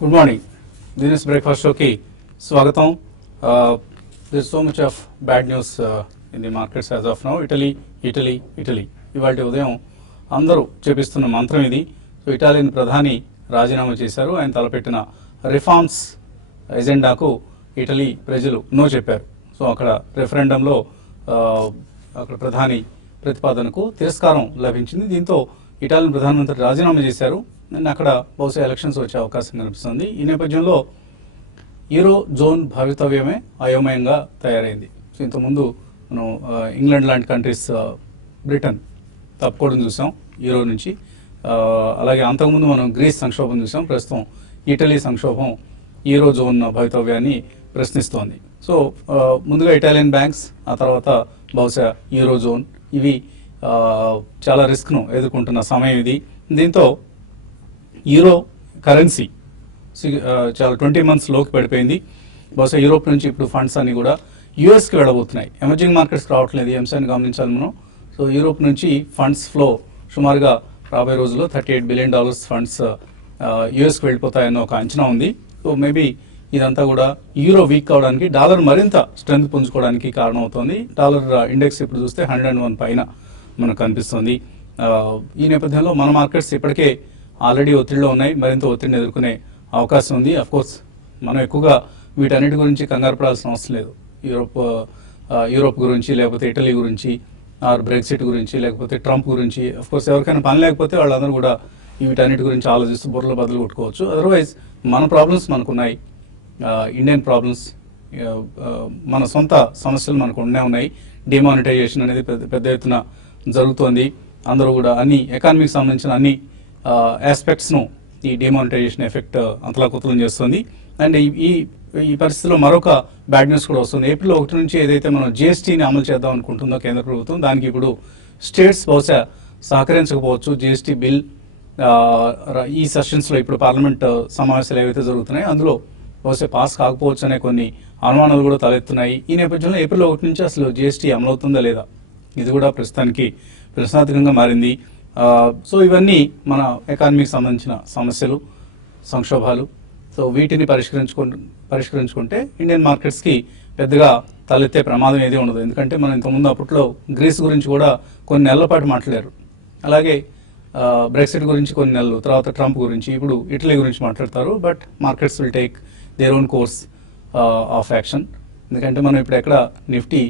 Good morning. This is Breakfast Show ki Swagatam. There is so much of bad news in the markets as of now. Italy. ఇవాల్టి ఉదయం అందరూ చేపిస్తున్న మంత్రం ఇది. So Italian ప్రధాని రాజీనామా చేశారు. ఆయన తలపెట్టిన రిఫార్మ్స్ ఎజెండాకు ఇటలీ ప్రజలు నో చెప్పారు. సో అక్కడ రెఫరెండంలో అక్కడ ప్రధాని ప్రతిపాదనకు తిరస్కారం లభించింది. దీంతో ఇటాలియన్ ప్రధానమంత్రి రాజీనామా చేశారు. అక్కడ బహుశా ఎలక్షన్స్ వచ్చే అవకాశం కనిపిస్తుంది. ఈ నేపథ్యంలో యూరో జోన్ భవితవ్యమే అయోమయంగా తయారైంది. సో ఇంతకుముందు మనం ఇంగ్లాండ్ లాంటి కంట్రీస్, బ్రిటన్ తప్పుకోవడం చూసాం యూరో నుంచి. అలాగే అంతకుముందు మనం గ్రీస్ సంక్షోభం చూసాం. ప్రస్తుతం ఇటలీ సంక్షోభం యూరో జోన్ భవితవ్యాన్ని ప్రశ్నిస్తోంది. సో ముందుగా ఇటాలియన్ బ్యాంక్స్, ఆ తర్వాత బహుశా యూరో జోన్, ఇవి చాలా రిస్క్ను ఎదుర్కొంటున్న సమయం ఇది. దీంతో యూరో కరెన్సీ చాలా 20 months లోకి పడిపోయింది. బహుశా యూరోప్ నుంచి ఇప్పుడు ఫండ్స్ అన్ని కూడా యూఎస్కి వెళ్ళబోతున్నాయి. ఎమర్జింగ్ మార్కెట్స్కి రావట్లేదు. ఈ అంశాన్ని గమనించాలి మనం. సో యూరోప్ నుంచి ఫండ్స్ ఫ్లో సుమారుగా రాబోయే రోజుల్లో $38 billion ఫండ్స్ యూఎస్కి వెళ్ళిపోతాయన్న ఒక అంచనా ఉంది. సో మేబీ ఇదంతా కూడా యూరో వీక్ కావడానికి, డాలర్ మరింత స్ట్రెంగ్త్ పుంజుకోవడానికి కారణమవుతోంది. డాలర్ ఇండెక్స్ ఇప్పుడు చూస్తే 101 పైన మనకు కనిపిస్తుంది. ఈ నేపథ్యంలో మన మార్కెట్స్ ఇప్పటికే ఆల్రెడీ ఒత్తిడిలో ఉన్నాయి. మరింత ఒత్తిడిని ఎదుర్కొనే అవకాశం ఉంది. కోర్స్ మనం ఎక్కువగా వీటన్నిటి గురించి కంగారు పడాల్సిన అవసరం లేదు. యూరోప్ గురించి, లేకపోతే ఇటలీ గురించి, ఆర్ బ్రెక్సిట్ గురించి, లేకపోతే ట్రంప్ గురించి, కోర్స్ ఎవరికైనా పని లేకపోతే వాళ్ళందరూ కూడా వీటన్నిటి గురించి ఆలోచిస్తూ బుర్రలో బదులు కొట్టుకోవచ్చు. అదర్వైజ్ మన ప్రాబ్లమ్స్ మనకున్నాయి. ఇండియన్ ప్రాబ్లమ్స్, మన సొంత సమస్యలు మనకు ఉన్నాయి. డిమానిటైజేషన్ అనేది పెద్ద ఎత్తున జరుగుతోంది. అందరూ కూడా అన్ని ఎకానమీకి సంబంధించిన అన్ని ఆస్పెక్ట్స్ను ఈ డిమానిటైజేషన్ ఎఫెక్ట్ అంతలాకుతలం చేస్తుంది. అండ్ ఈ పరిస్థితిలో మరొక బ్యాడ్ న్యూస్ కూడా వస్తుంది. ఏప్రిల్ 1 నుంచి ఏదైతే మనం జిఎస్టీని అమలు చేద్దాం అనుకుంటుందో కేంద్ర ప్రభుత్వం, దానికి ఇప్పుడు స్టేట్స్ బహుశా సహకరించకపోవచ్చు. జిఎస్టీ బిల్ ఈ సెషన్స్లో ఇప్పుడు పార్లమెంట్ సమావేశాలు ఏవైతే జరుగుతున్నాయో అందులో బహుశా పాస్ కాకపోవచ్చు అనే కొన్ని అనుమానాలు కూడా తలెత్తున్నాయి. ఈ నేపథ్యంలో ఏప్రిల్ 1 నుంచి అసలు జిఎస్టీ అమలవుతుందా లేదా, ఇది కూడా ప్రస్తుతానికి ప్రశ్నార్థకంగా మారింది. సో ఇవన్నీ మన ఎకానమీకి సంబంధించిన సమస్యలు, సంక్షోభాలు. సో వీటిని పరిష్కరించుకుంటే ఇండియన్ మార్కెట్స్కి పెద్దగా తలెత్తే ప్రమాదం ఏది ఉండదు. ఎందుకంటే మనం ఇంతకుముందు అప్పట్లో గ్రీస్ గురించి కూడా కొన్ని నెలల పాటు మాట్లాడారు. అలాగే బ్రెక్సిట్ గురించి కొన్ని నెలలు, తర్వాత ట్రంప్ గురించి, ఇప్పుడు ఇటలీ గురించి మాట్లాడతారు. But markets will take their own course of action. ఎందుకంటే మనం ఇప్పుడు ఎక్కడ నిఫ్టీ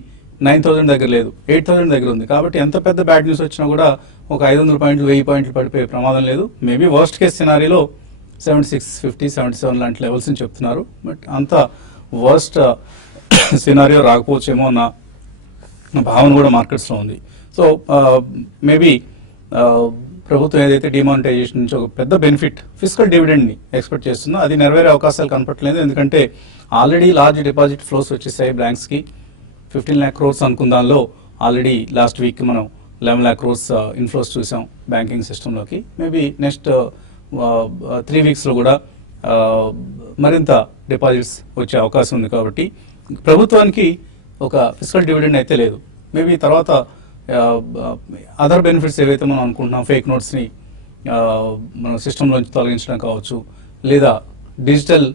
9,000 దగ్గర లేదు, 8,000 దగ్గర ఉంది. కాబట్టి ఎంత పెద్ద బ్యాడ్ న్యూస్ వచ్చినా కూడా ఒక 500 పాయింట్లు, 1000 పాయింట్లు పడిపోయే ప్రమాదం లేదు. మేబీ వర్స్ట్ కేస్ సినారీలో 7650, 77 లాంటి లెవెల్స్ అని చెప్తున్నారు. బట్ అంత వర్స్ట్ సినారియో రాకపోవచ్చేమో అన్న భావన కూడా మార్కెట్స్లో ఉంది. సో మేబీ ప్రభుత్వం ఏదైతే డిమానిటైజేషన్ నుంచి ఒక పెద్ద బెనిఫిట్, ఫిస్కల్ డివిడెండ్ని ఎక్స్పెక్ట్ చేస్తుందో అది నెరవేరే అవకాశాలు కనపట్లేదు. ఎందుకంటే ఆల్రెడీ లార్జ్ డిపాజిట్ ఫ్లోస్ వచ్చేసాయి బ్యాంక్స్కి. 15 lakh crores అనుకుందాంలో ఆల్రెడీ లాస్ట్ వీక్ మనం 11 lakh crores ఇన్ఫ్లోస్ చూసాం బ్యాంకింగ్ సిస్టంలోకి. మేబీ నెక్స్ట్ 3 weeksలో కూడా మరింత డిపాజిట్స్ వచ్చే అవకాశం ఉంది. కాబట్టి ప్రభుత్వానికి ఒక ఫిస్కల్ డివిడెండ్ అయితే లేదు. మేబీ తర్వాత అదర్ బెనిఫిట్స్ ఏవైతే మనం అనుకుంటున్నాం, ఫేక్ నోట్స్ని మన సిస్టంలోంచి తొలగించడం కావచ్చు, లేదా డిజిటల్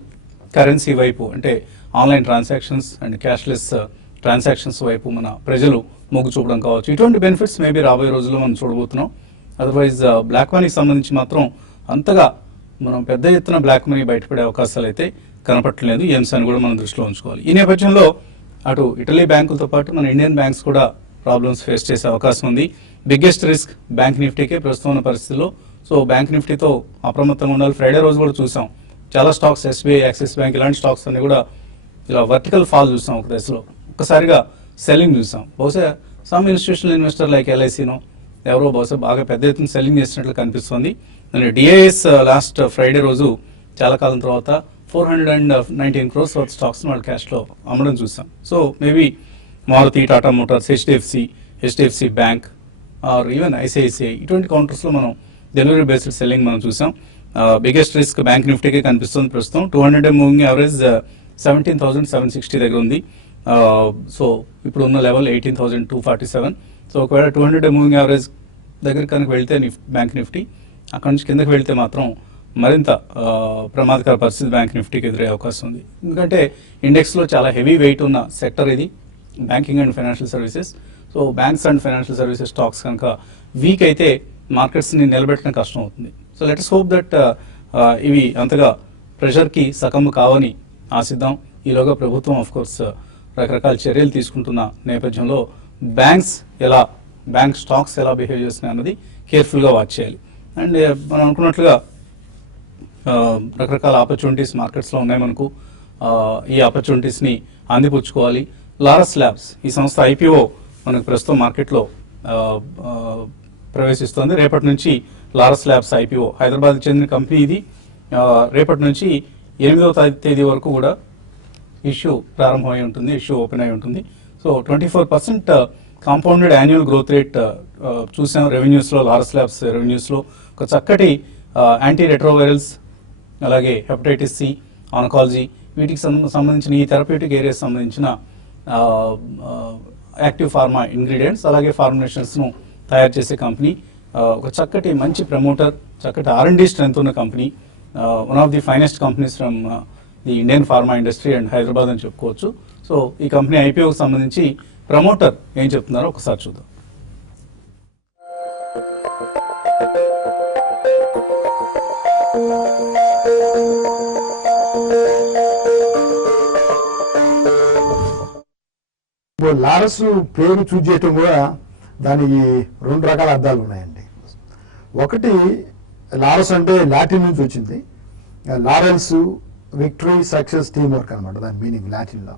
కరెన్సీ వైపు అంటే online transactions and cashless transactions వైపు మన ప్రజలు మొగ్గు చూపడం కావచ్చు. ఇటువంటి బెనిఫిట్స్ మేబీ రాబోయే రోజుల్లో మనం చూడబోతున్నాం. అదర్వైజ్ బ్లాక్ మనీకి సంబంధించి మాత్రం అంతగా మనం పెద్ద ఎత్తున బ్లాక్ మనీ బయటపడే అవకాశాలు అయితే కనపట్టలేదు. ఈ అంశాన్ని కూడా మనం దృష్టిలో ఉంచుకోవాలి. ఈ నేపథ్యంలో అటు ఇటలీ బ్యాంకులతో పాటు మన ఇండియన్ బ్యాంక్స్ కూడా ప్రాబ్లమ్స్ ఫేస్ చేసే అవకాశం ఉంది. బిగ్గెస్ట్ రిస్క్ బ్యాంక్ నిఫ్టీకే ప్రస్తుతం ఉన్న పరిస్థితుల్లో. సో బ్యాంక్ నిఫ్టీతో అప్రమత్తంగా ఉండాలి. ఫ్రైడే రోజు కూడా చూసాం చాలా స్టాక్స్, ఎస్బీఐ, యాక్సిస్ బ్యాంక్ ఇలాంటి స్టాక్స్ అన్ని కూడా ఇలా వర్టికల్ ఫాల్ చూసాం. ఒక దశలో ఒక్కసారిగా సెల్లింగ్ చూసాం. బహుశా సమ్ ఇన్స్టిట్యూషనల్ ఇన్వెస్టర్ లైక్ ఎల్ఐసీనో ఎవరో బహుశా బాగా పెద్ద ఎత్తున సెల్లింగ్ చేసినట్లు కనిపిస్తుంది. డిఐఎస్ లాస్ట్ ఫ్రైడే రోజు చాలా కాలం తర్వాత 419 crores వర్త్ స్టాక్స్ వాళ్ళ క్యాష్లో అమ్మడం చూసాం. So maybe Maruti, Tata Motors, HDFC Bank or even ICICI ఇటువంటి కౌంటర్స్లో మనం డెలివరీ బేస్డ్ సెల్లింగ్ మనం చూసాం. బిగ్గెస్ట్ రిస్క్ బ్యాంక్ నిఫ్టీకే కనిపిస్తుంది ప్రస్తుతం. 200 మూవింగ్ యావరేజ్ 17,760 దగ్గర ఉంది. సో ఇప్పుడు ఉన్న లెవెల్ 18,247. సో ఒకవేళ 200 మూవింగ్ యావరేజ్ దగ్గర కనుక వెళ్తే బ్యాంక్ నిఫ్టీ, అక్కడ నుంచి కిందకి వెళ్తే మాత్రం మరింత ప్రమాదకర పరిస్థితి బ్యాంక్ నిఫ్టీకి ఎదురయ్యే అవకాశం ఉంది. ఎందుకంటే ఇండెక్స్లో చాలా హెవీ వెయిట్ ఉన్న సెక్టర్ ఇది, banking and financial services. So banks and financial services stocks కనుక వీక్ అయితే మార్కెట్స్ని నిలబెట్టడం కష్టం అవుతుంది. సో లెట్స్ హోప్ దట్ ఇవి అంతగా ప్రెషర్కి సకమ్ము కావని ఆశిద్దాం. ఈలోగా ప్రభుత్వం ఆఫ్ కోర్స్ రకరకాల చర్యలు తీసుకుంటున్న నేపథ్యంలో బ్యాంక్ స్టాక్స్ ఎలా బిహేవ్ చేస్తున్నాయి అన్నది కేర్ఫుల్గా వాచ్ చేయాలి. అండ్ మనం అనుకున్నట్లుగా రకరకాల ఆపర్చునిటీస్ మార్కెట్స్లో ఉన్నాయి మనకు. ఈ ఆపర్చునిటీస్ని అందిపుచ్చుకోవాలి. లారస్ ల్యాబ్స్ ఈ సంస్థ ఐపీఓ మనకు ప్రస్తుతం మార్కెట్లో ప్రవేశిస్తోంది. రేపటి నుంచి లారస్ ల్యాబ్స్ ఐపీఓ హైదరాబాద్కి చెందిన కంపెనీ ఇది. రేపటి నుంచి 8వ తేదీ వరకు కూడా ఇష్యూ ప్రారంభమై ఉంటుంది, ఇష్యూ ఓపెన్ అయి ఉంటుంది. So 24% compounded annual growth rate చూసాం రెవెన్యూస్లో. లారస్ ల్యాబ్స్ రెవెన్యూస్లో ఒక చక్కటి యాంటీ రెట్రోవైరల్స్, అలాగే హెపటైటిస్ సి, ఆన్కాలజీ, వీటికి సంబంధించిన ఈ థెరప్యూటిక్ ఏరియాస్ సంబంధించిన యాక్టివ్ ఫార్మా ఇంగ్రీడియంట్స్ అలాగే ఫార్ములేషన్స్ను తయారు చేసే కంపెనీ. ఒక చక్కటి మంచి ప్రమోటర్, చక్కటి R&D స్ట్రెంత్ ఉన్న company. One of the finest companies from the Indian pharma industry and Hyderabad అని చెప్పుకోవచ్చు. సో ఈ కంపెనీ ఐపీఓకి సంబంధించి ప్రమోటర్ ఏం చెప్తున్నారో ఒకసారి చూద్దాం. లారస్ పేరు చూజ్ చేయటం కూడా దానికి 2 రకాల అర్థాలు ఉన్నాయండి. ఒకటి, లారస్ అంటే లాటిన్ నుంచి వచ్చింది. Lawrence victory success team work అనమాట దాని మీనింగ్ లాటిన్లో.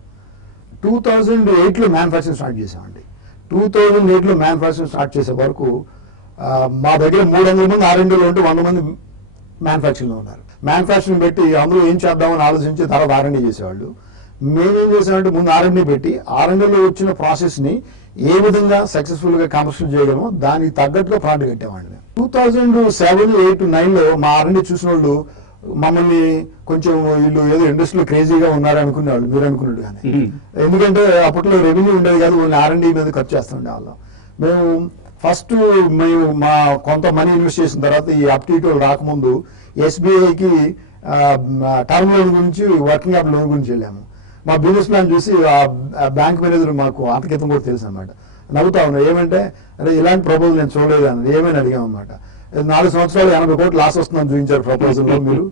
2008లో మ్యానుఫ్యాక్చరింగ్ స్టార్ట్ చేసామండి. 2008లో మ్యానుఫ్యాక్చరింగ్ స్టార్ట్ చేసే వరకు మా దగ్గర 300 మంది R&Dలో ఉంటే 100 మంది మ్యానుఫ్యాక్చరింగ్లో ఉన్నారు. మ్యానుఫ్యాక్చరింగ్ పెట్టి అందులో ఏం చేద్దామని ఆలోచించి తర్వాత R&D చేసేవాళ్ళు. మేమేం చేసామంటే ముందు R&D పెట్టి R&Dలో వచ్చిన ప్రాసెస్ని ఏ విధంగా సక్సెస్ఫుల్గా కమర్షియల్ చేయగలమో దానికి తగ్గట్టుగా ప్రోడక్ట్ కట్టామండి. 2007, 8, 9లో మా R&D చూసిన వాళ్ళు మమ్మల్ని కొంచెం వీళ్ళు ఏదో ఇండస్ట్రీలో క్రేజీగా ఉన్నారు అనుకునేవాళ్ళు, మీరు అనుకున్నాడు కానీ. ఎందుకంటే అప్పట్లో రెవెన్యూ ఉండేది కాదు, ఓన్లీ R&D మీద ఖర్చు చేస్తుండే వాళ్ళం. మేము మా కొంత మనీ ఇన్వెస్ట్ చేసిన తర్వాత ఈ అప్టీటో రాకముందు SBIకి టర్మ్ లోన్ గురించి, వర్కింగ్ క్యాపిటల్ లోన్ గురించి వెళ్ళాము. మా బిజినెస్ ప్లాన్ చూసి ఆ బ్యాంక్ మేనేజర్ మాకు అంతకితం కూడా తెలుసు అనమాట. నవ్వుతా ఉన్నారు. ఏమంటే అరే ఇలాంటి ప్రపోజల్ నేను చూడలేదు అని ఏమైనా అడిగామన్నమాట. 4 సంవత్సరాలు 80 కోట్లు లాస్ వస్తుందని చూపించారు ప్రపోజల్లో, మీరు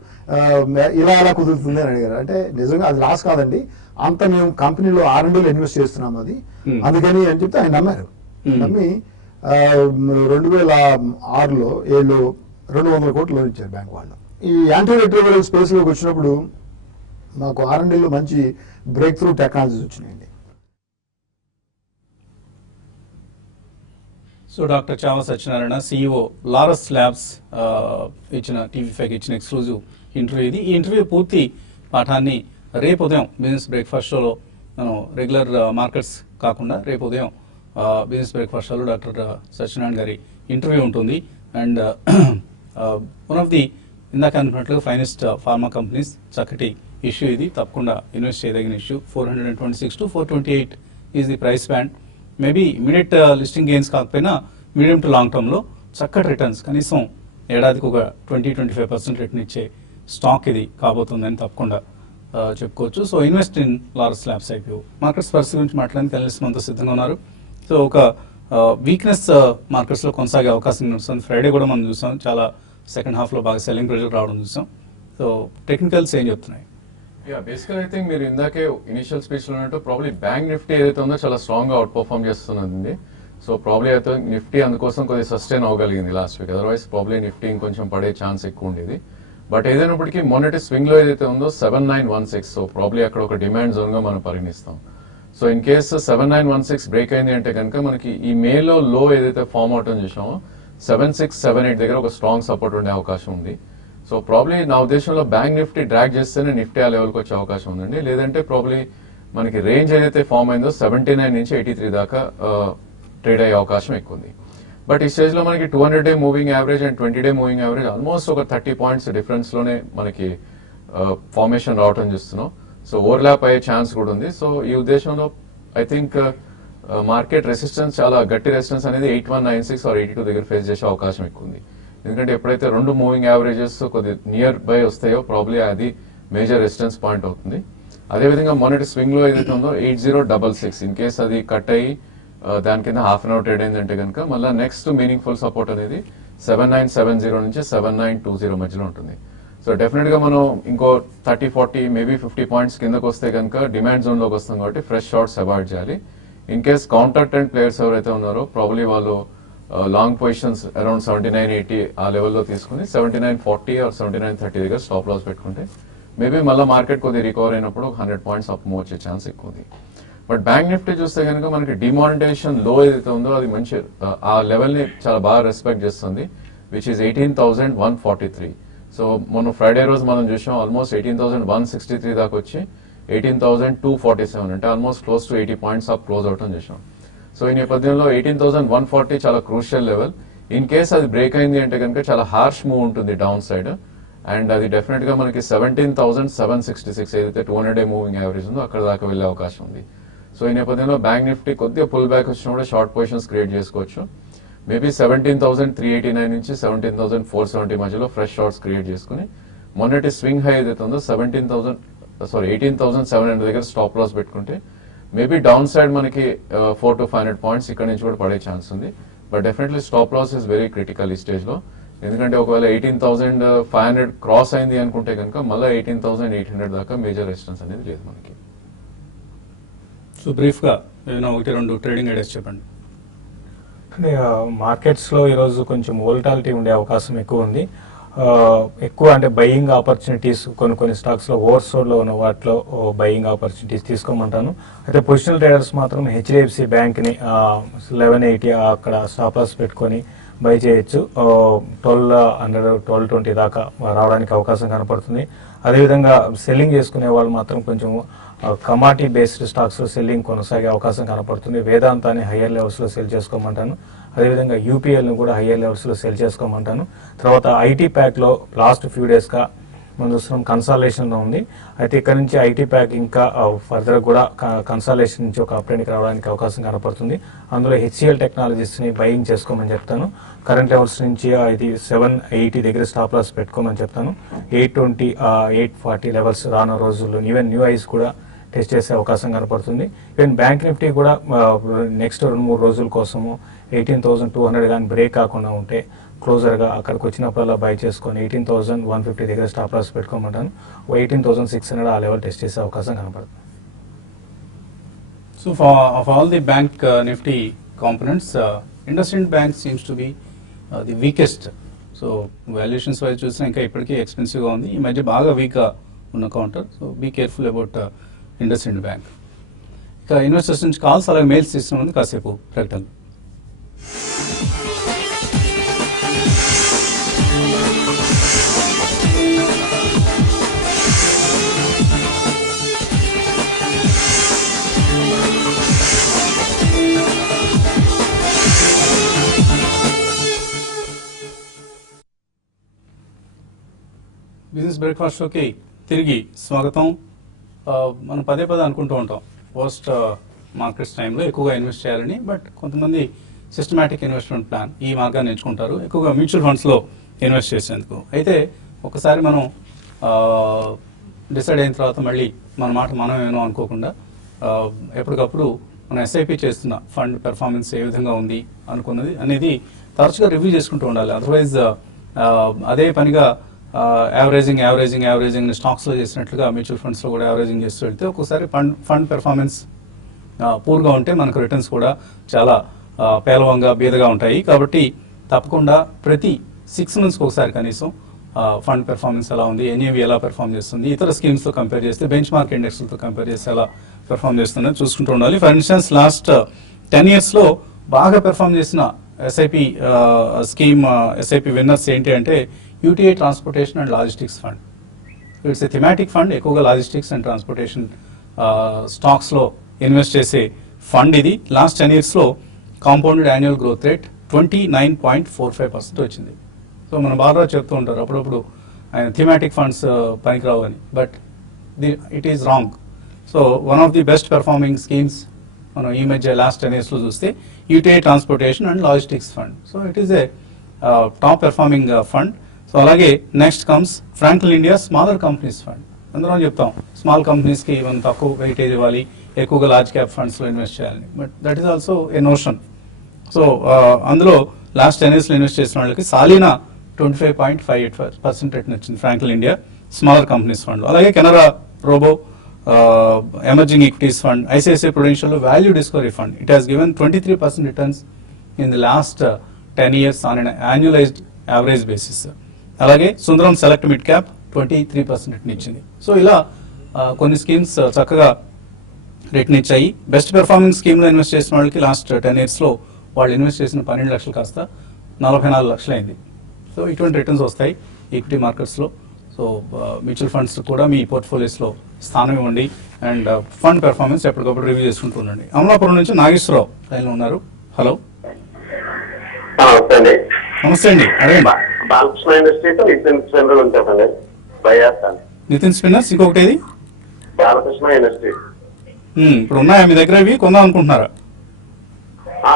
ఇలా ఎలా కుదురుతుంది అని అడిగారు. అంటే నిజంగా అది లాస్ కాదండి, అంత మేము కంపెనీలో R&Dలో ఇన్వెస్ట్ చేస్తున్నాం అది, అందుకని అని చెప్తే ఆయన నమ్మారు. నమ్మి 2006లో 200 కోట్లు లోన్ ఇచ్చారు బ్యాంక్ వాళ్ళు. ఈ యాంటీ రెట్రోవైరల్ స్పేస్లోకి వచ్చినప్పుడు మాకు R&Dలో మంచి బ్రేక్ త్రూ టెక్నాలజీస్ వచ్చినాయండి. సో డాక్టర్ చామ సత్యనారాయణ, CEO లారస్ ల్యాబ్స్ ఇచ్చిన టీవీ5కి ఇచ్చిన ఎక్స్క్లూజివ్ ఇంటర్వ్యూ ఇది. ఈ ఇంటర్వ్యూ పూర్తి పాఠాన్ని రేపు ఉదయం బిజినెస్ బ్రేక్ఫాస్ట్ షోలో, మనం రెగ్యులర్ మార్కెట్స్ కాకుండా రేపు ఉదయం బిజినెస్ బ్రేక్ఫాస్ట్ షోలో డాక్టర్ సత్యనారాయణ గారి ఇంటర్వ్యూ ఉంటుంది. అండ్ వన్ ఆఫ్ ది ఇందాక అనుకున్నట్లుగా ఫైనెస్ట్ ఫార్మా కంపెనీస్, చక్కటి ఇష్యూ ఇది, తప్పకుండా ఇన్వెస్ట్ చేయదగిన issue. 426 to 428 is the price band. Maybe immediate listing gains కాకపోయినా మీడియం టు లాంగ్ టర్మ్లో చక్కటి రిటర్న్స్, కనీసం ఏడాదికి ఒక 20-25% రిటర్న్ ఇచ్చే స్టాక్ ఇది కాబోతుందని తప్పకుండా చెప్పుకోవచ్చు. So invest in Laurus labs IPO. Markets పరిస్థితి గురించి మాట్లాడడానికి అనలిస్ట్ మనతో సిద్ధంగా ఉన్నారు. సో ఒక వీక్నెస్ మార్కెట్స్లో కొనసాగే అవకాశం ఉంది. ఫ్రైడే కూడా మనం చూసాం, చాలా సెకండ్ హాఫ్లో బాగా సెల్లింగ్ ప్రెజర్ రావడం చూసాం. సో టెక్నికల్స్ ఏం చెప్తున్నాయి? బేసికల్ ఐ థింక్ మీరు ఇందాకే ఇనిషియల్ స్పీచ్ లో ఉన్నట్టు ప్రాబ్లీ బ్యాంక్ నిఫ్టీ ఏదైతే ఉందో చాలా స్ట్రాంగ్ గా అవుట్ పర్ఫార్మ్ చేస్తున్నది. సో ప్రాబ్లీ అయితే నిఫ్టీ అందుకోసం కొద్దిగా సస్టైన్ అవ్వగలిగింది last week. Otherwise probably Nifty ఇంకొంచెం పడే ఛాన్స్ ఎక్కువ ఉండేది. బట్ ఏదైనప్పటికీ మొన్నటి స్వింగ్ లో ఏదైతే ఉందో 7916, సో ప్రాబ్లీ అక్కడ ఒక డిమాండ్ జోన్ గా మనం పరిగణిస్తాం. సో ఇన్ కేస్ 7916 బ్రేక్ అయింది అంటే కనుక మనకి ఈ మేలో లో ఏదైతే ఫామ్ అవటం చూసామో 7678 దగ్గర ఒక స్ట్రాంగ్ సపోర్ట్ ఉండే అవకాశం ఉంది. సో ప్రాబ్లీ నా ఉద్దేశంలో బ్యాంక్ నిఫ్టీ డ్రాగ్ చేస్తేనే నిఫ్టీ ఆ లెవెల్కి వచ్చే అవకాశం ఉందండి. లేదంటే ప్రాబ్లీ మనకి రేంజ్ ఏదైతే ఫామ్ అయిందో 79 నుంచి 83 దాకా ట్రేడ్ అయ్యే అవకాశం ఎక్కువ ఉంది. బట్ ఈ స్టేజ్ లో మనకి 200-డే moving average and 20-డే moving average almost ఒక 30 పాయింట్స్ డిఫరెన్స్ లోనే మనకి ఫార్మేషన్ రావటం చూస్తున్నాం. సో ఓవర్లాప్ అయ్యే ఛాన్స్ కూడా ఉంది. సో ఈ ఉద్దేశంలో ఐ థింక్ మార్కెట్ రెసిస్టెన్స్, చాలా గట్టి రెసిస్టెన్స్ అనేది 8196 ఆర్ 82 దగ్గర ఫేస్ చేసే అవకాశం ఎక్కువ ఉంది. ఎందుకంటే ఎప్పుడైతే రెండు మూవింగ్ యావరేజెస్ కొద్ది నియర్ బై వస్తాయో ప్రాబ్లీ అది మేజర్ రెసిస్టెన్స్ పాయింట్ అవుతుంది. అదేవిధంగా మొన్నటి స్వింగ్ లో ఏదైతే ఉందో 8066 ఇన్ కేస్ అది కట్ అయ్యి దాని కింద హాఫ్ అన్ అవర్ ట్రేడ్ అయిందంటే కనుక మళ్ళీ నెక్స్ట్ మీనింగ్ఫుల్ సపోర్ట్ అనేది 7970 నుంచి 7920 మధ్యలో ఉంటుంది. సో డెఫినెట్ గా మనం ఇంకో 30-40 మేబీ 50 పాయింట్స్ కిందకు వస్తే కనుక డిమాండ్ జోన్ లోకి వస్తాం కాబట్టి ఫ్రెష్ షార్ట్స్ అవాయిడ్ చేయాలి. In case counter trend players ఎవరైతే ఉన్నారో ప్రాబ్లీ వాళ్ళు లాంగ్ పొజిషన్స్ అరౌండ్ 7980 ఆ లెవెల్లో తీసుకుని 7940 ఆర్ 7930 దగ్గర స్టాప్ లాస్ పెట్టుకుంటే మేబీ మళ్ళీ మార్కెట్ కొద్దిగా రికవర్ అయినప్పుడు 100 పాయింట్స్ అప్ మూవ్ వచ్చే ఛాన్స్ ఎక్కువ ఉంది. బట్ బ్యాంక్ నిఫ్టీ చూస్తే కనుక మనకి డిమానిటైజేషన్ లో ఏదైతే ఉందో అది మంచి ఆ లెవెల్ ని చాలా బాగా రెస్పెక్ట్ చేస్తుంది, విచ్ ఈస్ 18,143. సో మొన్న ఫ్రైడే రోజు మనం చూసాం ఆల్మోస్ట్ 18,163 దాకా వచ్చి 18,247 అంటే almost close to 80 points up close అవటం చూసాం. సో ఈ నేపథ్యంలో 18,140 చాలా క్రూషియల్ లెవెల్. ఇన్ కేస్ అది బ్రేక్ అయింది అంటే కనుక చాలా హార్ష్ మూవ్ ఉంటుంది డౌన్ సైడ్, అండ్ అది డెఫినెట్ గా మనకి 17,766 ఏదైతే 200-డే మూవింగ్ యావరేజ్ ఉందో అక్కడ దాకా వెళ్లే అవకాశం ఉంది. సో ఈ నేపథ్యంలో బ్యాంక్ నిఫ్టీ కొద్దిగా పుల్ బ్యాక్ వచ్చినప్పుడు షార్ట్ పొజిషన్స్ క్రియేట్ చేసుకోవచ్చు. మేబీ 17,389 నుంచి 17,470 మధ్యలో ఫ్రెష్ షార్ట్స్ క్రియేట్ చేసుకుని మొన్నటి స్వింగ్ హై ఏదైతే ఉందో 18,700 దగ్గర స్టాప్ లాస్ పెట్టుకుంటే మేబీ డౌన్ సైడ్ మనకి 400 to 500 పాయింట్స్ ఇక్కడ నుంచి కూడా పడే ఛాన్స్ ఉంది. But definitely stop loss is very critical ఈ స్టేజ్ లో, ఎందుకంటే ఒకవేళ 18,500 క్రాస్ అయింది అనుకుంటే కనుక మళ్ళీ 18,800 దాకా మేజర్ రెసిస్టెన్స్ అనేది లేదు మనకి. సో బ్రీఫ్గా ఏదైనా 1-2 ట్రేడింగ్ ఐడియాస్ చెప్పండి. అంటే మార్కెట్స్లో ఈరోజు కొంచెం వోల్టాలిటీ ఉండే అవకాశం ఎక్కువ ఉంది. ఎక్కువ అంటే బయింగ్ ఆపర్చునిటీస్ కొన్ని స్టాక్స్లో ఓవర్సోడ్లో ఉన్న వాటిలో బయింగ్ ఆపర్చునిటీస్ తీసుకోమంటాను. అయితే పొజిషనల్ ట్రేడర్స్ మాత్రం హెచ్డిఎఫ్సి బ్యాంక్ని 1180 అక్కడ స్టాప్ లాస్ పెట్టుకొని బై చేయొచ్చు. 1220 దాకా రావడానికి అవకాశం కనపడుతుంది. అదేవిధంగా సెల్లింగ్ చేసుకునే వాళ్ళు మాత్రం కొంచెం కమాడిటీ బేస్డ్ స్టాక్స్ లో సెల్లింగ్ కొనసాగే అవకాశం కనపడుతుంది. వేదాంతాన్ని హయ్యర్ లెవెల్స్ లో సెల్ చేసుకోమంటాను. అదేవిధంగా యూపీఎల్ ను కూడా హయ్యర్ లెవెల్స్ లో సెల్ చేసుకోమంటాను. తర్వాత ఐటీ ప్యాక్ లో లాస్ట్ ఫ్యూ డేస్ గా మనం చూస్తున్నాం కన్సాలేషన్ లో ఉంది. అయితే ఇక్కడ నుంచి ఐటీ ప్యాక్ ఇంకా ఫర్దర్ కూడా కన్సాలేషన్ నుంచి ఒక అప్డేట్ రావడానికి అవకాశం కనపడుతుంది. అందులో హెచ్సిఎల్ టెక్నాలజీస్ ని బయింగ్ చేసుకోమని చెప్తాను. కరెంట్ లెవెల్స్ నుంచి ఇది 780 దగ్గర స్టాప్ లాస్ పెట్టుకోమని చెప్తాను. 820 840 లెవెల్స్ రానున్న రోజుల్లో ఈవెన్ న్యూ ఐస్ కూడా టెస్ట్ చేసే అవకాశం కనపడుతుంది. ఈవెన్ బ్యాంక్ నిఫ్టీ కూడా నెక్స్ట్ 2-3 రోజుల కోసము 18,200 కానీ బ్రేక్ కాకుండా ఉంటే క్లోజర్గా అక్కడికి వచ్చినప్పుడల్లా బై చేసుకొని 18,150 దగ్గర స్టాప్ లాస్ పెట్టుకోమంటాను. 18,600 ఆ లెవెల్ టెస్ట్ చేసే అవకాశం కనపడుతుంది. So of all the bank Nifty components, IndusInd Bank seems to be the weakest. So valuations wise చూసినా ఇంకా ఇప్పటికీ ఎక్స్పెన్సివ్గా ఉంది. ఈ మధ్య బాగా వీక్గా ఉన్న counter. So be careful about IndusInd Bank. ఇక ఇన్వెస్టర్స్ నుంచి కాల్స్ అలాగే మెయిల్స్ తీసుకున్నది కాసేపు ప్రకటన. బిజినెస్ బ్రేక్ఫాస్ట్ షోకి తిరిగి స్వాగతం. మనం పదే అనుకుంటూ ఉంటాం పోస్ట్ మార్కెట్స్ టైంలో ఎక్కువగా ఇన్వెస్ట్ చేయాలని. బట్ కొంతమంది సిస్టమాటిక్ ఇన్వెస్ట్మెంట్ ప్లాన్ ఈ మార్గాన్ని ఎంచుకుంటారు ఎక్కువగా మ్యూచువల్ ఫండ్స్లో ఇన్వెస్ట్ చేసేందుకు. అయితే ఒకసారి మనం డిసైడ్ అయిన తర్వాత మళ్ళీ మన మాట మనం ఏమో అనుకోకుండా ఎప్పటికప్పుడు మనం ఎస్ఐపి చేస్తున్న ఫండ్ పెర్ఫార్మెన్స్ ఏ విధంగా ఉంది అనుకున్నది అనేది తరచుగా రివ్యూ చేసుకుంటూ ఉండాలి. అదర్వైజ్ అదే పనిగా యావరేజింగ్ స్టాక్స్లో చేసినట్లుగా మ్యూచువల్ ఫండ్స్లో కూడా యావరేజింగ్ చేస్తూ వెళ్తే ఒక్కోసారి ఫండ్ పెర్ఫార్మెన్స్ పూర్గా ఉంటే మనకు రిటర్న్స్ కూడా చాలా పేలవంగా బీదగా ఉంటాయి. కాబట్టి తప్పకుండా ప్రతి 6 monthsకి ఒకసారి కనీసం ఫండ్ పెర్ఫార్మెన్స్ ఎలా ఉంది, ఎన్ఏవి ఎలా పెర్ఫార్మ్ చేస్తుంది, ఇతర స్కీమ్స్తో కంపేర్ చేస్తే బెంచ్ మార్క్ ఇండెక్స్లతో కంపేర్ చేస్తే ఎలా పెర్ఫార్మ్ చేస్తుందని చూసుకుంటూ ఉండాలి. ఫర్ ఇన్స్టెన్స్ లాస్ట్ 10 yearsలో బాగా పెర్ఫార్మ్ చేసిన ఎస్ఐపి స్కీమ్ ఎస్ఐపి విన్నర్స్ ఏంటి అంటే UTI transportation and logistics fund. It's a thematic fund. ఎక్కువగా లాజిస్టిక్స్ అండ్ ట్రాన్స్పోర్టేషన్ స్టాక్స్లో ఇన్వెస్ట్ చేసే ఫండ్ ఇది. లాస్ట్ 10 yearsలో కాంపౌండెడ్ యాన్యువల్ గ్రోత్ రేట్ 29.45% వచ్చింది. సో మన బాగా చెప్తూ ఉంటారు అప్పుడప్పుడు ఆయన థిమాటిక్ ఫండ్స్ పనికిరావు అని. But it is wrong. So one of the best performing schemes మనం ఈ మధ్య లాస్ట్ 10 yearsలో చూస్తే UTI transportation and logistics fund. So it is a top performing fund. So అలాగే next comes Franklin India smaller companies fund. అందరం చెప్తాం small కంపెనీస్కి మనం తక్కువ వెయిటేజ్ ఇవ్వాలి, ఎక్కువగా లార్జ్ క్యాప్ ఫండ్స్లో ఇన్వెస్ట్ చేయాలని. But that is also a notion. So అందులో లాస్ట్ 10 yearsలో ఇన్వెస్ట్ చేసిన వాళ్ళకి సాలీనా 25.58% రిటర్న్ వచ్చింది Franklin India smaller companies fund. అలాగే Canara Robeco emerging equities fund, ICICI Prudential value discovery fund, it has given 23% returns in the last 10 years on an annualised average basis. అలాగే Sundaram select mid cap 23% return ఇచ్చింది. So ఇలా కొన్ని schemes చక్కగా return ఇచ్చాయి. Best performing స్కీమ్లో invest చేసిన వాళ్ళకి last 10 yearsలో వాళ్ళు ఇన్వెస్ట్ చేసిన 12 లక్షలు కాస్త 44 లక్షలు అయింది. సో ఇటువంటి రిటర్న్స్ వస్తాయి ఈక్విటీ మార్కెట్స్లో. సో మ్యూచువల్ ఫండ్స్ కూడా మీ పోర్ట్ఫోలియోస్లో స్థానం ఇవ్వండి అండ్ ఫండ్ పెర్ఫార్మెన్స్ ఎప్పటికప్పుడు రివ్యూ చేసుకుంటూ ఉండండి. అమలాపురం నుంచి నాగేశ్వరరావు లైన్లో ఉన్నారు. హలో, నమస్తే అండి. అడగండి. బాలకృష్ణ ఇండస్ట్రీస్ నితిన్ స్పిన్నర్ అని చెప్పండి. బయాస్తాను నితిన్ స్పిన్నర్స్, ఇంకొకటి ఏది? బాలకృష్ణ ఇండస్ట్రీస్. ఇప్పుడు ఉన్నాయా మీ దగ్గర? ఇవి కొందాం అనుకుంటున్నారా?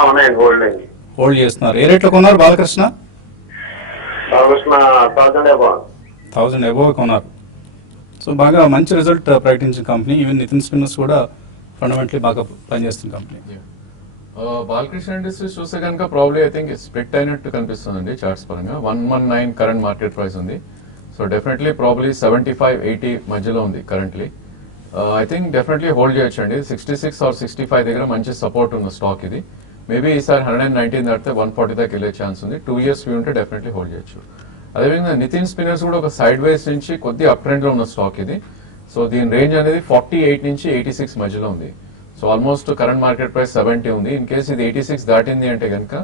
ఉన్నాయండి, హోల్డ్ అయింది. హోల్డ్ చేస్తున్నారు. ఏ రేట్లో కొన్నారు బాలకృష్ణ? బాలకృష్ణ 1000 above కొన్నారు. సో బాగా మంచి రిజల్ట్ ప్రకటించిన కంపెనీ. ఈవెన్ నితిన్ స్పిన్నర్స్ కూడా ఫండమెంటలీ బాగా పనిచేస్తున్న కంపెనీ. బాలకృష్ణ ఇండస్ట్రీస్ చూస్తే కనుక ప్రాబ్లీ ఐ థింక్ స్ప్లిట్ అయినట్టు కనిపిస్తుందండి చార్ట్స్ పరంగా. 119 కరెంట్ మార్కెట్ ప్రైస్ ఉంది. సో డెఫినెట్లీ ప్రాబ్లీ 75-80 మధ్యలో ఉంది currently. I think definitely hold చేయొచ్చు అండి. 66 or 65 దగ్గర మంచి సపోర్ట్ ఉన్న స్టాక్ ఇది. మేబీ ఈసారి 119 దాటితే 140 దాకా వెళ్ళే ఛాన్స్ ఉంది. 2 years వ్యూ ఉంటే డెఫినెట్లీ హోల్డ్ చేయొచ్చు. అదేవిధంగా నితిన్ స్పిన్నర్స్ కూడా ఒక సైడ్ వైస్ నుంచి కొద్దిగా అప్ ట్రెండ్ లో ఉన్న స్టాక్ ఇది. సో దీని రేంజ్ అనేది 48 నుంచి 86 మధ్యలో ఉంది. So almost current market price 70 ఉంది. ఇన్ కేస్ ఇది 86 దాటింది అంటే కనుక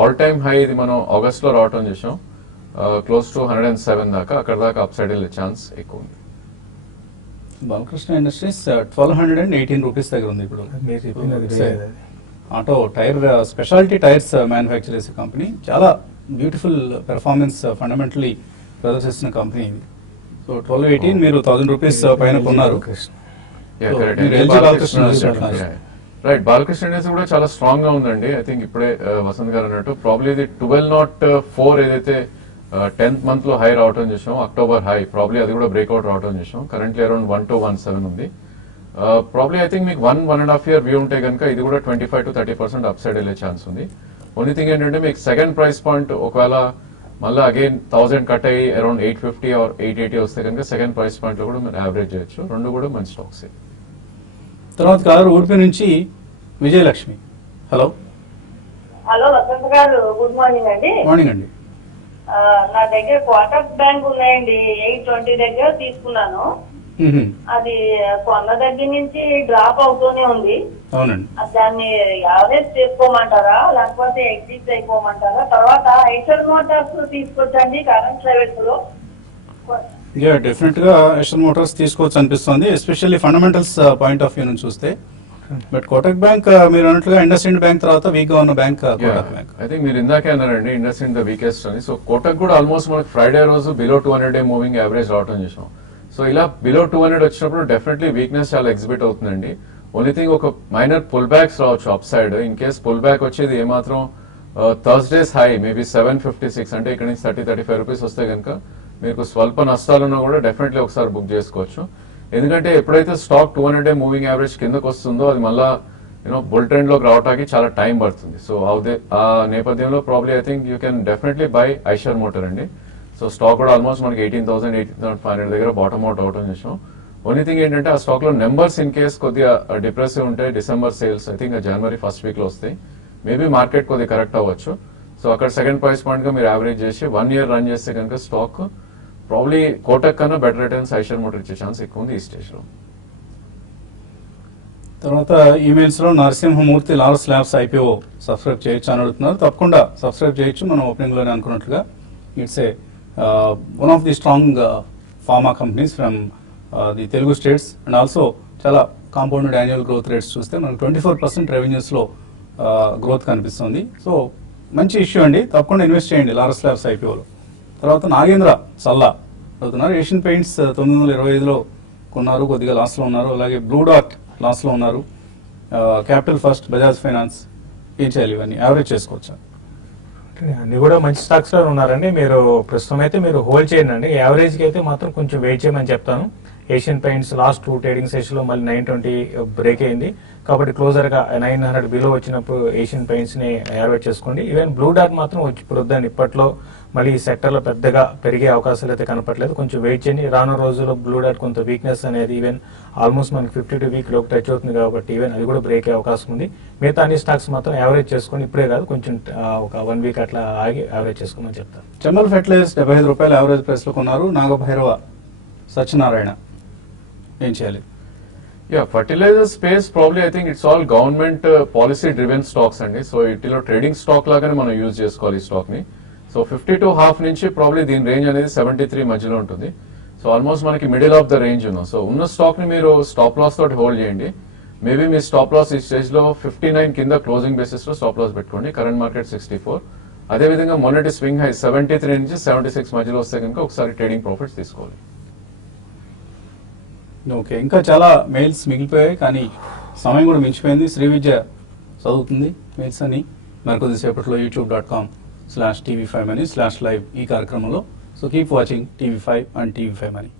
ఆల్ టైమ్ హై ఇది మనం ఆగస్ట్ లో రావటం చేసాం, క్లోజ్ టు 107 దాకా. అక్కడ దాకా అప్ సైడ్ వెళ్ళే ఛాన్స్ ఎక్కువ ఉంది. బాలకృష్ణ ఇండస్ట్రీస్ 1218 రూపీస్ దగ్గర ఉంది ఇప్పుడు. మీరు చెప్పినది వేరేది అది. Auto tyre speciality tyres manufacture చేసే కంపెనీ. చాలా బ్యూటిఫుల్ పెర్ఫార్మెన్స్ ఫండమెంటలీ ప్రదర్శిస్తున్న కంపెనీ ఇది. సో 1218 మీరు 1000 రూపీస్ పైన కొన్నారు. Yeah, So, correct. మీరు And LG Balakrishna Yeah. Right, Balakrishna industry కూడా చాలా స్ట్రాంగ్ గా ఉందండి. ఐ థింక్ ఇప్పుడే వసంత్ గారు అన్నట్టు ప్రాబ్లీ ఇది 1204 ఏదైతే 10th month లో హై రావటం చేసాం, అక్టోబర్ హై, ప్రాబ్లీ అది కూడా బ్రేక్అవుట్ రావటం చేసాం. కరెంట్లీ అరౌండ్ 1217 ఉంది. ప్రాబ్లీ ఐ థింక్ మీకు 1.5 year వ్యూ ఉంటే కనుక ఇది కూడా 25-30% అప్ సైడ్ వెళ్ళే ఛాన్స్ ఉంది. ఓన్లీ థింగ్ ఏంటంటే మీకు సెకండ్ ప్రైస్ పాయింట్ ఒకవేళ మళ్ళీ అగైన్ 1000 కట్ అయ్యి అరౌండ్ 850 or 880 వస్తే కనుక సెకండ్ ప్రైస్ పాయింట్ లో కూడా మీరు యావరేజ్ చేయొచ్చు. రెండు కూడా మంచి స్టాక్స్. తర్వాత కారు ఉడిపి నుంచి విజయలక్ష్మి. హలో, హలో వసంత్ గారు, గుడ్ మార్నింగ్ అండి. మార్నింగ్ అండి. నా దగ్గర కోటక్ బ్యాంక్ ఉన్నాయండి. 820 దగ్గర తీసుకున్నాను. అది కొన్న దగ్గర నుంచి డ్రాప్ అవుతూనే ఉంది. అవునండి. దాన్ని యావరేజ్ చేసుకోమంటారా లేకపోతే ఎగ్జిట్ అయిపోమంటారా? తర్వాత ఐషర్ మోటార్స్ తీసుకొచ్చండి కరెంట్ లెవెల్స్ లో. డెఫినెట్ గా యశ్వర్ మోటార్స్ తీసుకోవచ్చు అనిపిస్తుంది, especially fundamentals point of view నుంచి చూస్తే. బట్ కోటక్ బ్యాంక్ మీరు అన్నట్లుగా ఇండస్ ఇండ్ బ్యాంక్ తర్వాత వీక్ గా ఉన్న bank Kotak bank. I think మీరు ఇందాకే అన్నారండి ఇండస్ ఇండ్ ద వీకెస్ట్ అని. సో కోటక్ కూడా ఆల్మోస్ట్ మనకి ఫ్రైడే రోజు బిలో 200 day మూవింగ్ యావరేజ్ రావటం చేసాం. సో ఇలా బిలో 200 వచ్చినప్పుడు డెఫినెట్లీ వీక్నెస్ చాలా ఎగ్జిబిట్ అవుతుందండి. ఓన్లీ థింగ్ ఒక మైనర్ పుల్ బ్యాక్స్ రావచ్చు అప్ సైడ్. ఇన్ కేస్ పుల్ బ్యాక్ వచ్చేది ఏమాత్రం థర్స్డేస్ హై మేబీ 756 అంటే ఇక్కడ నుంచి 30-35 రూపీస్ వస్తే కనుక మీకు స్వల్ప నష్టాలున్నా కూడా డెఫినెట్లీ ఒకసారి బుక్ చేసుకోవచ్చు. ఎందుకంటే ఎప్పుడైతే స్టాక్ 200 day మూవింగ్ యావరేజ్ కిందకు వస్తుందో అది మళ్ళా బుల్ ట్రెండ్ లోకి రావడానికి చాలా టైం పడుతుంది. సో ఆ నేపథ్యంలో probably I think you can definitely by Eicher motor అండి. సో స్టాక్ కూడా ఆల్మోస్ట్ మనకి 18,000-18,500 దగ్గర బాటమ్ అవుట్ అవటం చేసాం. ఓన్లీ థింగ్ ఏంటంటే ఆ స్టాక్ లో నెంబర్స్ ఇన్ కేస్ కొద్దిగా డిప్రెసివ్ ఉంటాయి. December sales I think January first week లో వస్తాయి. మేబీ మార్కెట్ కొద్దిగా కరెక్ట్ అవ్వచ్చు. సో అక్కడ సెకండ్ ప్రైస్ పాయింట్ గా మీరు యావరేజ్ చేసి 1 year రన్ చేస్తే కనుక స్టాక్ ప్రాబ్లీ కోటక్ కన్నా బెటర్ రిటర్న్స్ ఐషర్ మోటార్ ఇచ్చే ఛాన్స్ ఎక్కువ ఉంది ఈ స్టేజ్ లో. తర్వాత ఈమెయిల్స్ లో Narasimhamurthy Laurus labs IPO subscribe చేయొచ్చు అని అడుగుతున్నారు. తప్పకుండా సబ్స్క్రైబ్ చేయొచ్చు. మనం ఓపెనింగ్ లోనే అనుకున్నట్లుగా it's a one of the strong pharma companies from the Telugu states and also చాలా కాంపౌండెడ్ యాన్యువల్ గ్రోత్ రేట్స్ చూస్తే మనకు 24% రెవెన్యూస్లో గ్రోత్ కనిపిస్తుంది. సో మంచి ఇష్యూ అండి, తప్పకుండా ఇన్వెస్ట్ చేయండి లారస్ ల్యాబ్స్ ఐపీఓలో. తర్వాత నాగేంద్ర చల్లా అవుతున్నారు. ఏషియన్ పెయింట్స్ 925లో కొన్నారు, కొద్దిగా లాస్లో ఉన్నారు. అలాగే బ్లూ డాట్ లాస్లో ఉన్నారు. క్యాపిటల్ ఫస్ట్, బజాజ్ ఫైనాన్స్ ఏం చేయాలి? ఇవన్నీ యావరేజ్ చేసుకోవచ్చా? అన్ని కూడా మంచి స్టాక్స్ లో ఉన్నారండి. మీరు ప్రస్తుతం అయితే మీరు హోల్డ్ చేయండి. యావరేజ్ కి అయితే మాత్రం కొంచెం వెయిట్ చేయమని చెప్తాను. Asian paints last 2 trading session లో మళ్ళీ 920 బ్రేక్ అయింది కాబట్టి క్లోజర్ గా 900 బిలో వచ్చినప్పుడు ఏషియన్ పెయింట్స్ ని యావరేజ్ చేసుకోండి. ఈవెన్ బ్లూ డాట్ మాత్రం వచ్చి ప్రొద్దున ఇప్పట్లో మళ్ళీ ఈ సెక్టర్ లో పెద్దగా పెరిగే అవకాశాలు అయితే కనపట్లేదు. కొంచెం వెయిట్ చేయండి. రానున్న రోజుల్లో బ్లూ డాట్ కొంత వీక్నెస్ అనేది ఈవెన్ ఆల్మోస్ట్ మనకి 52 వీక్ లోకి టచ్ అవుతుంది కాబట్టి ఈవెన్ అది కూడా బ్రేక్ అయ్యే అవకాశం ఉంది. మిగతా అన్ని స్టాక్స్ మాత్రం యావరేజ్ చేసుకోండి. ఇప్పుడే కాదు, కొంచెం ఒక 1 వీక్ అట్లా ఆగి యావరేజ్ చేసుకోమని చెప్తాను. చంబల్ ఫెర్టిలైజర్స్ 75 రూపాయలు యావరేజ్ ప్రైస్ లో కొన్నారు. నాగభైరవ సత్యనారాయణ ఏం చేయాలి? Yeah, fertilizer space probably I think it's all government policy driven stocks అండి. సో వీటిలో ట్రేడింగ్ స్టాక్ లాగానే మనం యూజ్ చేసుకోవాలి ఈ స్టాక్ ని. సో 52 హాఫ్ నుంచి ప్రాబ్లీ దీని రేంజ్ అనేది 73 మధ్యలో ఉంటుంది. సో ఆల్మోస్ట్ మనకి మిడిల్ ఆఫ్ ద రేంజ్ ఉన్నాం. సో ఉన్న స్టాక్ ని మీరు స్టాప్ లాస్ తోటి హోల్డ్ చేయండి. మేబీ మీ స్టాప్ లాస్ ఈ స్టేజ్ లో 59 కింద క్లోజింగ్ బేసిస్ లో స్టాప్ లాస్ పెట్టుకోండి. Current market 64. అదేవిధంగా మొన్నటి స్వింగ్ హై 73 నుంచి 76 మధ్యలో వస్తే కనుక ఒకసారి ట్రేడింగ్ ప్రాఫిట్స్ తీసుకోవాలి. ఓకే, ఇంకా చాలా మెయిల్స్ మిగిలిపోయాయి కానీ సమయం కూడా మించిపోయింది. శ్రీ విద్య చదువుతుంది మెయిల్స్ అని. మరికొద్దిసేపట్లో youtube.com/tv5mani/live ఈ కార్యక్రమంలో. So keep watching TV5 and TV5 Money.